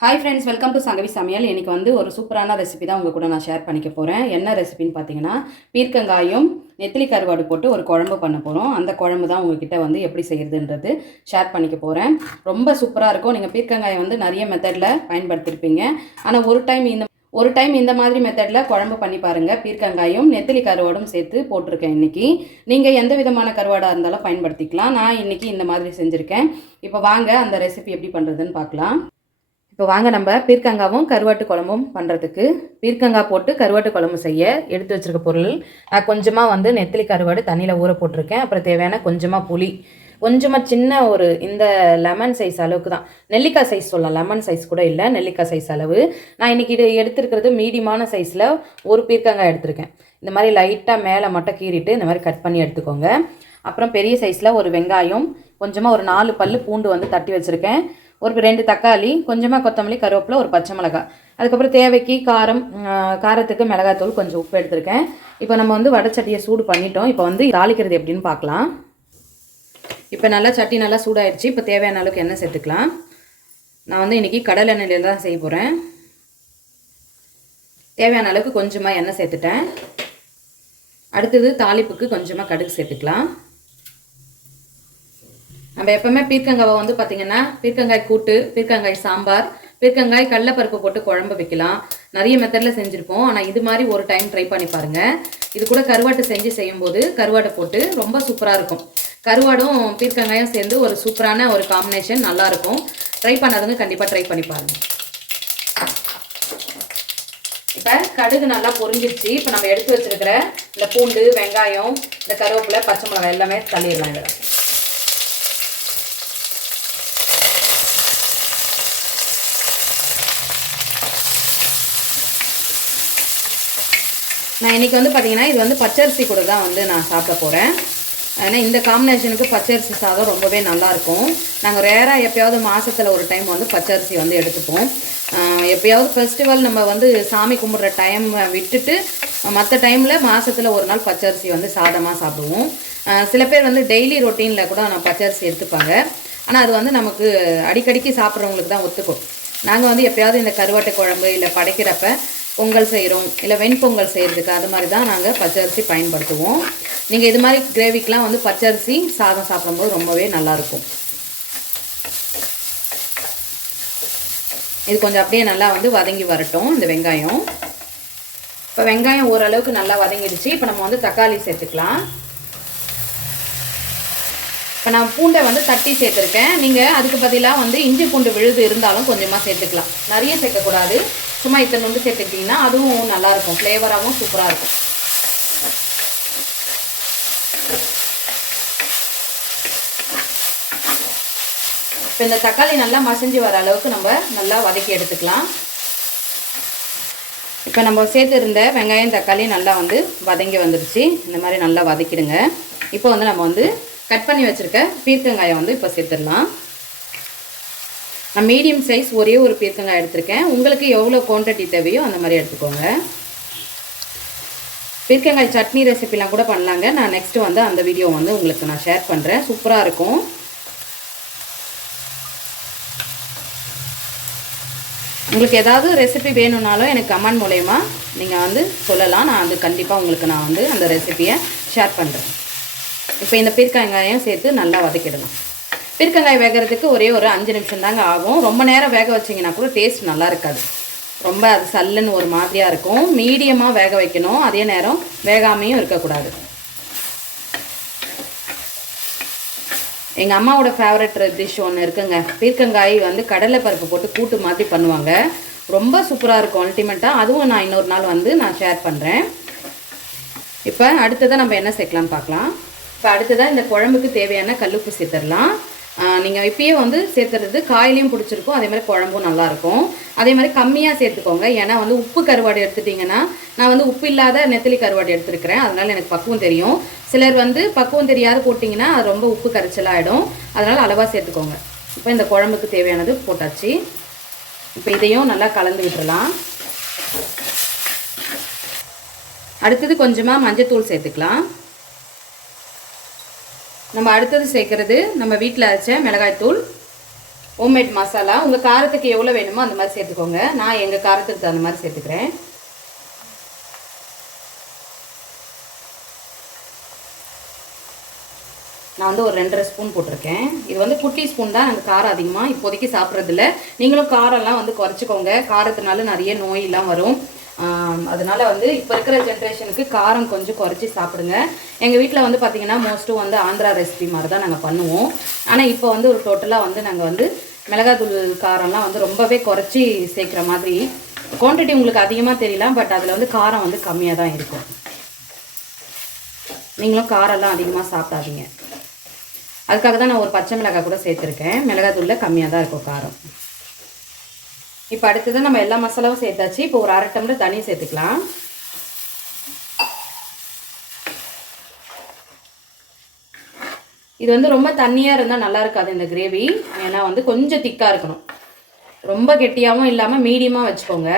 Hi friends welcome to Sangavi சமையல். இன்றைக்கி வந்து ஒரு சூப்பரான ரெசிபி தான் உங்கள் கூட நான் ஷேர் பண்ணிக்க போகிறேன் என்ன ரெசிபின்னு பார்த்தீங்கன்னா பீர்க்கங்காயும் நெத்திலி கருவாடு போட்டு ஒரு குழம்பு பண்ண போகிறோம் அந்த குழம்பு தான் உங்ககிட்ட வந்து எப்படி செய்கிறதுன்றது ஷேர் பண்ணிக்க போகிறேன் ரொம்ப சூப்பராக இருக்கும். நீங்கள் பீர்க்கங்காயை வந்து நிறைய மெத்தடில் பயன்படுத்தியிருப்பீங்க ஆனால் ஒரு டைம் இந்த ஒரு டைம் இந்த மாதிரி மெத்தடில் குழம்பு பண்ணி பாருங்கள் பீர்க்கங்காயும் நெத்திலி கருவாடும் சேர்த்து போட்டிருக்கேன் இன்றைக்கி நீங்கள் எந்த விதமான கருவாடாக இருந்தாலும் பயன்படுத்திக்கலாம். நான் இன்றைக்கி இந்த மாதிரி செஞ்சுருக்கேன். இப்போ வாங்க அந்த ரெசிபி எப்படி பண்ணுறதுன்னு பார்க்கலாம் இப்போ வாங்க நம்ம பீர்க்கங்காவும் கருவாட்டு குழம்பும் பண்ணுறதுக்கு பீர்க்கங்காய் போட்டு கருவாட்டு குழம்பு செய்ய எடுத்து வச்சிருக்க பொருள். நான் கொஞ்சமாக வந்து நெத்திலி கருவாடு தண்ணியில் ஊற போட்டிருக்கேன். அப்புறம் தேவையான கொஞ்சமாக புளி. கொஞ்சமாக சின்ன ஒரு இந்த லெமன் சைஸ் அளவுக்கு தான். நெல்லிக்காய் சைஸ் சொல்லலாம் லெமன் சைஸ் கூட இல்லை நெல்லிக்காய் சைஸ் அளவு. நான் இன்றைக்கி இது எடுத்துருக்கிறது மீடியமான சைஸில் ஒரு பீர்க்கங்காய் எடுத்திருக்கேன். இந்த மாதிரி லைட்டாக மேலே மட்டும் கீறிட்டு இந்த மாதிரி கட் பண்ணி எடுத்துக்கோங்க. அப்புறம் பெரிய சைஸில் ஒரு வெங்காயம். கொஞ்சமாக ஒரு நாலு பல் பூண்டு வந்து தட்டி வச்சுருக்கேன். ஒரு ரெண்டு தக்காளி கொஞ்சமாக கொத்தமல்லி கருவேப்பிலை ஒரு பச்சை மிளகாய். அதுக்கப்புறம் தேவைக்கு காரம் காரத்துக்கு மிளகாத்தூள் கொஞ்சம் உப்பு எடுத்திருக்கேன். இப்போ நம்ம வந்து வடச்சட்டியை சூடு பண்ணிட்டோம். இப்போ வந்து தாளிக்கிறது எப்படின்னு பார்க்கலாம். இப்போ நல்லா சட்டி நல்லா சூடாயிடுச்சு இப்போ தேவையான அளவுக்கு எண்ணெய் சேர்த்துக்கலாம். நான் வந்து இன்றைக்கி கடலை எண்ணெயில் தான் செய்ய போகிறேன் தேவையான அளவுக்கு கொஞ்சமாக எண்ணெய் சேர்த்துட்டேன். அடுத்தது தாளிப்புக்கு கொஞ்சமாக கடுகு சேர்த்துக்கலாம். நம்ம எப்பவுமே பீர்க்கங்காவை வந்து பார்த்தீங்கன்னா பீர்க்கங்காய் கூட்டு பீர்க்கங்காய் சாம்பார் பீர்க்கங்காய் கடலப்பருப்பு போட்டு குழம்பு வைக்கலாம். நிறைய மெத்தடில் செஞ்சுருப்போம். ஆனால் இது மாதிரி ஒரு டைம் ட்ரை பண்ணி பாருங்கள் இது கூட கருவாட்டு செஞ்சு செய்யும்போது கருவாட்டை போட்டு ரொம்ப சூப்பராக இருக்கும். கருவாடும் பீர்க்கங்காயும் சேர்ந்து ஒரு சூப்பரான ஒரு காம்பினேஷன் நல்லாயிருக்கும் ட்ரை பண்ணாதவங்க கண்டிப்பாக ட்ரை பண்ணி பாருங்கள் இப்போ கடுகு நல்லா பொரிஞ்சிருச்சு. இப்போ நம்ம எடுத்து வச்சிருக்கிற இந்த பூண்டு வெங்காயம் இந்த கருவேப்பிலை பச்சை மிளகாய் எல்லாமே தள்ளிடலாம் இதில் நான் இன்றைக்கி வந்து பார்த்தீங்கன்னா இது வந்து பச்சரிசி கூட தான் வந்து நான் சாப்பிட போகிறேன் ஏன்னா இந்த காம்பினேஷனுக்கு பச்சரிசி சாதம் ரொம்பவே நல்லாயிருக்கும். நாங்கள் ரேராக எப்போயாவது மாதத்தில் ஒரு டைம் வந்து பச்சரிசி வந்து எடுத்துப்போம். எப்போயாவது எப்பயாவது ஃபெஸ்டிவல் நம்ம வந்து சாமி கும்பிட்ற டைம் விட்டுட்டு மற்ற டைமில் மாதத்தில் ஒரு நாள் பச்சரிசி வந்து சாதமாக சாப்பிடுவோம். சில பேர் வந்து டெய்லி ரொட்டீனில் கூட நான் பச்சரிசி எடுத்துப்பாங்க. ஆனால் அது வந்து நமக்கு அடிக்கடிக்கு சாப்பிட்றவங்களுக்கு தான் ஒத்துக்கும். நாங்கள் வந்து எப்போயாவது இந்த கருவாட்டை குழம்பு இல்லை படைக்கிறப்ப பொங்கல் செய்கிறோம் இல்லை வெண்பொங்கல் செய்கிறதுக்கு அது மாதிரி தான் நாங்கள் பச்சரிசி பயன்படுத்துவோம். நீங்கள் இது மாதிரி கிரேவிக்கெலாம் வந்து பச்சரிசி சாதம் சாப்பிடும்போது ரொம்பவே நல்லாயிருக்கும். இது கொஞ்சம் அப்படியே நல்லா வந்து வதங்கி வரட்டும் இந்த வெங்காயம். இப்போ வெங்காயம் ஓரளவுக்கு நல்லா வதங்கிடுச்சு. இப்போ நம்ம வந்து தக்காளி சேர்த்துக்கலாம். இப்போ நான் பூண்டை வந்து தட்டி சேர்த்துருக்கேன். நீங்கள் அதுக்கு பதிலாக வந்து இஞ்சி பூண்டு விழுது இருந்தாலும் கொஞ்சமாக சேர்த்துக்கலாம். நிறைய சேர்க்கக்கூடாது. சும்மா இத்தனை வந்து சேர்த்துக்கிட்டிங்கன்னா அதுவும் நல்லாயிருக்கும். ஃப்ளேவராகவும் சூப்பராக இருக்கும். இப்போ இந்த தக்காளி நல்லா மசிஞ்சு வர அளவுக்கு நம்ம நல்லா வதக்கி எடுத்துக்கலாம். இப்போ நம்ம சேர்த்துருந்த வெங்காயம் தக்காளி நல்லா வந்து வதங்கி வந்துடுச்சு இந்த மாதிரி நல்லா வதக்கிடுங்க. இப்போ வந்து நம்ம வந்து கட் பண்ணி வச்சுருக்க பீர்க்கங்காயை வந்து இப்போ சேர்த்துடலாம். நான் மீடியம் சைஸ் ஒரே ஒரு பீர்க்கங்காய் எடுத்திருக்கேன். உங்களுக்கு எவ்வளோ குவான்டிட்டி தேவையோ அந்த மாதிரி எடுத்துக்கோங்க. பீர்க்கங்காய் சட்னி ரெசிபிலாம் கூட பண்ணலாங்க. நான் நெக்ஸ்ட்டு வந்து அந்த வீடியோ வந்து உங்களுக்கு நான் ஷேர் பண்ணுறேன் சூப்பராக இருக்கும். உங்களுக்கு ஏதாவது ரெசிபி வேணும்னாலும் எனக்கு கமெண்ட் மூலயமா நீங்கள் வந்து சொல்லலாம். நான் அது கண்டிப்பாக உங்களுக்கு நான் வந்து அந்த ரெசிபியை ஷேர் பண்ணுறேன் இப்போ இந்த பீர்க்கங்காயம் சேர்த்து நல்லா வதக்கிடலாம். பீர்க்கங்காய் வேகிறதுக்கு ஒரே ஒரு அஞ்சு நிமிஷம் தாங்க ஆகும். ரொம்ப நேரம் வேக வச்சிங்கன்னா கூட டேஸ்ட் நல்லா இருக்காது. ரொம்ப அது சல்லுன்னு ஒரு மாதிரியாக இருக்கும். மீடியமாக வேக வைக்கணும். அதே நேரம் வேகாமையும் இருக்கக்கூடாது. எங்கள் அம்மாவோட ஃபேவரட் டிஷ் ஒன்று இருக்குங்க. பீர்க்கங்காய் வந்து கடலை பருப்பு போட்டு கூட்டு மாதிரி பண்ணுவாங்க. ரொம்ப சூப்பராக இருக்கும் அல்டிமேட்டாக அதுவும் நான் இன்னொரு நாள் வந்து நான் ஷேர் பண்ணுறேன் இப்போ அடுத்ததாக நம்ம என்ன சேர்க்கலாம் பார்க்கலாம். இப்போ அடுத்ததாக இந்த குழம்புக்கு தேவையான கல்லுப்பு சேர்த்துடலாம். நீங்கள் இப்பயே வந்து சேர்த்துறது காயிலையும் பிடிச்சிருக்கும் அதே மாதிரி குழம்பும் நல்லாயிருக்கும். அதே மாதிரி கம்மியாக சேர்த்துக்கோங்க. ஏன்னா வந்து உப்பு கருவாடு எடுத்துட்டிங்கன்னா நான் வந்து உப்பு இல்லாத நெத்திலி கருவாடு எடுத்துருக்கிறேன். அதனால் எனக்கு பக்குவம் தெரியும். சிலர் வந்து பக்குவம் தெரியாத போட்டிங்கன்னா அது ரொம்ப உப்பு கரைச்சலாகிடும் அதனால் அளவாக சேர்த்துக்கோங்க. இப்போ இந்த குழம்புக்கு தேவையானது போட்டாச்சு. இப்போ இதையும் நல்லா கலந்து விட்டுடலாம் அடுத்தது கொஞ்சமாக மஞ்சத்தூள் சேர்த்துக்கலாம். நம்ம அடுத்தது சேர்க்குறது நம்ம வீட்டில் அரைச்ச மிளகாய்த்தூள் ஹோம்மேட் மசாலா உங்கள் காரத்துக்கு எவ்வளோ வேணுமோ அந்த மாதிரி சேர்த்துக்கோங்க. நான் எங்கள் காரத்துக்கு தகுந்த மாதிரி சேர்த்துக்கிறேன். நான் வந்து ஒரு ரெண்டரை ஸ்பூன் போட்டிருக்கேன். இது வந்து குட்டி ஸ்பூன் தான். நாங்கள் காரம் அதிகமாக இப்போதைக்கு சாப்பிட்றதில்ல. நீங்களும் காரம்லாம் வந்து குறைச்சிக்கோங்க. காரத்தினால நிறைய நோயெல்லாம் வரும். அதனால் வந்து இப்போ இருக்கிற ஜென்ரேஷனுக்கு காரம் கொஞ்சம் குறைச்சி சாப்பிடுங்க. எங்கள் வீட்டில் வந்து பார்த்திங்கன்னா மோஸ்ட்டும் வந்து ஆந்திரா ரெசிபி மாதிரி தான் நாங்கள் பண்ணுவோம். ஆனால் இப்போ வந்து ஒரு டோட்டலாக வந்து நாங்கள் வந்து மிளகாத்தூள் காரம்லாம் வந்து ரொம்பவே குறைச்சி சேர்க்குற மாதிரி. குவான்டிட்டி உங்களுக்கு அதிகமாக தெரியல பட் அதில் வந்து காரம் வந்து கம்மியாக தான் இருக்கும். நீங்களும் காரம்லாம் அதிகமாக சாப்பிடாதீங்க. அதுக்காக தான் நான் ஒரு பச்சை மிளகாய் கூட சேர்த்துருக்கேன். மிளகாத்தூளில் கம்மியாக தான் இருக்கும் காரம். இப்போ அடுத்தது நம்ம எல்லா மசாலாவும் சேர்த்தாச்சு. இப்போ ஒரு அரை டம்ளர் தண்ணி சேர்த்துக்கலாம். இது வந்து ரொம்ப தண்ணியாக இருந்தால் நல்லா இருக்காது இந்த கிரேவி. ஏன்னா வந்து கொஞ்சம் திக்காக இருக்கணும். ரொம்ப கெட்டியாகவும் இல்லாமல் மீடியமாக வச்சுக்கோங்க.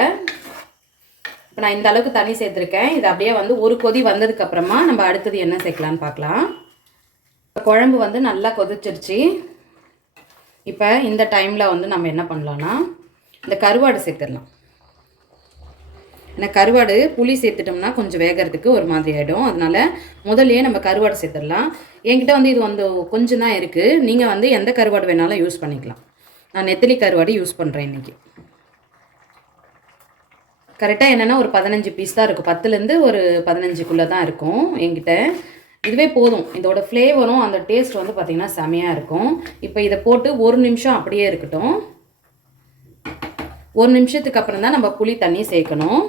இப்போ நான் இந்த அளவுக்கு தண்ணி சேர்த்துருக்கேன். இது அப்படியே வந்து ஒரு கொதி வந்ததுக்கப்புறமா நம்ம அடுத்தது என்ன சேர்க்கலான்னு பார்க்கலாம். இப்போ குழம்பு வந்து நல்லா கொதிச்சிருச்சு. இப்போ இந்த டைமில் வந்து நம்ம என்ன பண்ணலான்னா இந்த கருவாடு சேர்த்துடலாம். ஏன்னா கருவாடு புளி சேர்த்துட்டோம்னா கொஞ்சம் வேகிறதுக்கு ஒரு மாதிரி ஆகிடும் அதனால முதல்லயே நம்ம கருவாடு சேர்த்துடலாம். என்கிட்ட வந்து இது வந்து கொஞ்சம் தான் இருக்குது நீங்கள் வந்து எந்த கருவாடு வேணாலும் யூஸ் பண்ணிக்கலாம். நான் நெத்திலி கருவாடு யூஸ் பண்ணுறேன் இன்றைக்கி கரெக்டாக என்னென்னா ஒரு பதினஞ்சு பீஸ் தான் இருக்கும். பத்துலேருந்து ஒரு பதினஞ்சுக்குள்ளே தான் இருக்கும் என்கிட்ட. இதுவே போதும். இதோட ஃப்ளேவரும் அந்த டேஸ்ட் வந்து பார்த்திங்கன்னா செமையாக இருக்கும். இப்போ இதை போட்டு ஒரு நிமிஷம் அப்படியே இருக்கட்டும். ஒரு நிமிஷத்துக்கு அப்புறம் தான் நம்ம புளி தண்ணி சேர்க்கணும்.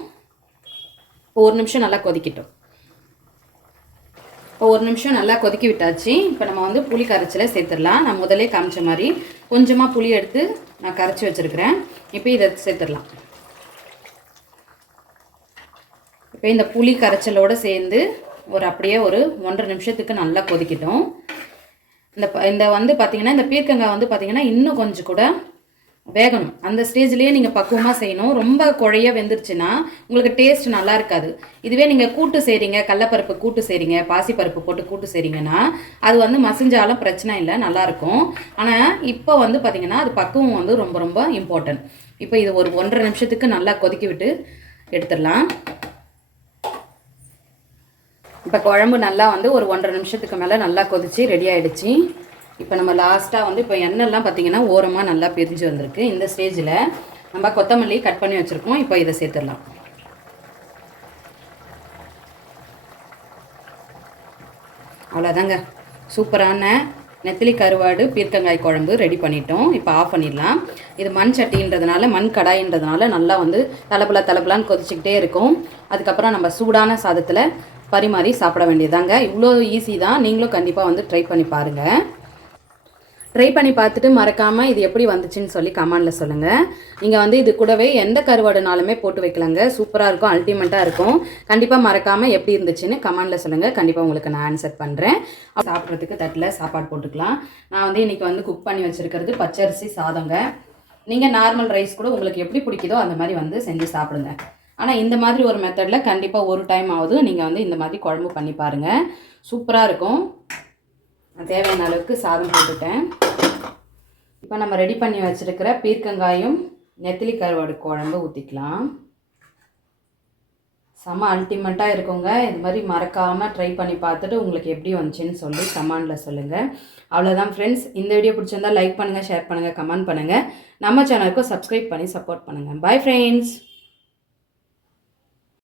இப்போ ஒரு நிமிஷம் நல்லா கொதிக்கட்டும். இப்போ ஒரு நிமிஷம் நல்லா கொதிக்க விட்டாச்சு. இப்போ நம்ம வந்து புளி கரைச்சலை சேர்த்துடலாம். நான் முதலே காமிச்ச மாதிரி கொஞ்சமாக புளி எடுத்து நான் கரைச்சி வச்சுருக்கிறேன். இப்போ இதை சேர்த்துடலாம். இப்போ இந்த புளி கரைச்சலோடு சேர்ந்து ஒரு அப்படியே ஒரு ஒன்றரை நிமிஷத்துக்கு நல்லா கொதிக்கட்டும். இந்த ப- இந்த வந்து பார்த்திங்கன்னா இந்த பீர்க்கங்காய் வந்து பார்த்திங்கன்னா இன்னும் கொஞ்சம் கூட வேகணும். அந்த ஸ்டேஜ்லேயே நீங்கள் பக்குவமாக செய்யணும். ரொம்ப குழைய வெந்துருச்சுன்னா உங்களுக்கு டேஸ்ட் நல்லா இருக்காது. இதுவே நீங்கள் கூட்டு செய்கிறீங்க கடலப்பருப்பு கூட்டு செய்கிறீங்க பாசிப்பருப்பு போட்டு கூட்டு செய்கிறீங்கன்னா அது வந்து மசிஞ்சாலும் பிரச்சனை இல்லை நல்லாயிருக்கும் ஆனால் இப்போ வந்து பார்த்தீங்கன்னா அது பக்குவம் வந்து ரொம்ப ரொம்ப இம்பார்ட்டன்ட் இப்போ இது ஒரு ஒன்றரை நிமிஷத்துக்கு நல்லா கொதிக்க விட்டு எடுத்துடலாம். இப்போ குழம்பு நல்லா வந்து ஒரு ஒன்றரை நிமிஷத்துக்கு மேலே நல்லா கொதிச்சு ரெடி ஆகிடுச்சி இப்போ நம்ம லாஸ்ட்டாக வந்து இப்போ எண்ணெய்லாம் பார்த்தீங்கன்னா ஓரமாக நல்லா பிரிஞ்சு வந்திருக்கு. இந்த ஸ்டேஜில் நம்ம கொத்தமல்லி கட் பண்ணி வச்சுருக்கோம். இப்போ இதை சேர்த்துடலாம். அவ்வளோதாங்க சூப்பரான நெத்திலி கருவாடு பீர்க்கங்காய் குழம்பு ரெடி பண்ணிட்டோம். இப்போ ஆஃப் பண்ணிடலாம். இது மண் சட்டின்றதுனால மண் கடாயின்றதுனால நல்லா வந்து தலைப்புல தலைப்புலான்னு கொதிச்சுக்கிட்டே இருக்கும். அதுக்கப்புறம் நம்ம சூடான சாதத்தில் பரிமாறி சாப்பிட வேண்டியதாங்க இவ்வளோ ஈஸி தான். நீங்களும் கண்டிப்பாக வந்து ட்ரை பண்ணி பாருங்கள் ட்ரை பண்ணி பார்த்துட்டு மறக்காமல் இது எப்படி வந்துச்சுன்னு சொல்லி கமெண்டில் சொல்லுங்கள் நீங்கள் வந்து இது கூடவே எந்த கருவாடுனாலுமே போட்டு வைக்கலாங்க. சூப்பராக இருக்கும் அல்டிமேட்டாக இருக்கும். கண்டிப்பாக மறக்காமல் எப்படி இருந்துச்சுன்னு கமெண்டில் சொல்லுங்கள் கண்டிப்பாக உங்களுக்கு நான் ஆன்சர் பண்ணுறேன் சாப்பிட்றதுக்கு தட்டில் சாப்பாடு போட்டுக்கலாம். நான் வந்து இன்றைக்கி வந்து குக் பண்ணி வச்சுருக்கிறது பச்சரிசி சாதங்க. நீங்கள் நார்மல் ரைஸ் கூட உங்களுக்கு எப்படி பிடிக்குதோ அந்த மாதிரி வந்து செஞ்சு சாப்பிடுங்க. ஆனால் இந்த மாதிரி ஒரு மெத்தடில் கண்டிப்பாக ஒரு டைம் ஆகுது நீங்கள் வந்து இந்த மாதிரி குழம்பு பண்ணி பாருங்கள் சூப்பராக இருக்கும். தேவையான அளவுக்கு சாதம் போட்டுட்டேன். இப்போ நம்ம ரெடி பண்ணி வச்சுருக்கிற பீர்க்கங்காயும் நெத்திலி கருவாடு குழம்பு ஊற்றிக்கலாம் செம அல்டிமேட்டாக இருக்குங்க. இது மாதிரி மறக்காமல் ட்ரை பண்ணி பார்த்துட்டு உங்களுக்கு எப்படி வந்துச்சுன்னு சொல்லி கமெண்டில் சொல்லுங்கள் அவ்வளோதான் ஃப்ரெண்ட்ஸ் இந்த வீடியோ பிடிச்சிருந்தா லைக் பண்ணுங்கள் ஷேர் பண்ணுங்கள் கமெண்ட் பண்ணுங்கள் நம்ம சேனலுக்கும் சப்ஸ்கிரைப் பண்ணி சப்போர்ட் பண்ணுங்கள் பை ஃப்ரெண்ட்ஸ்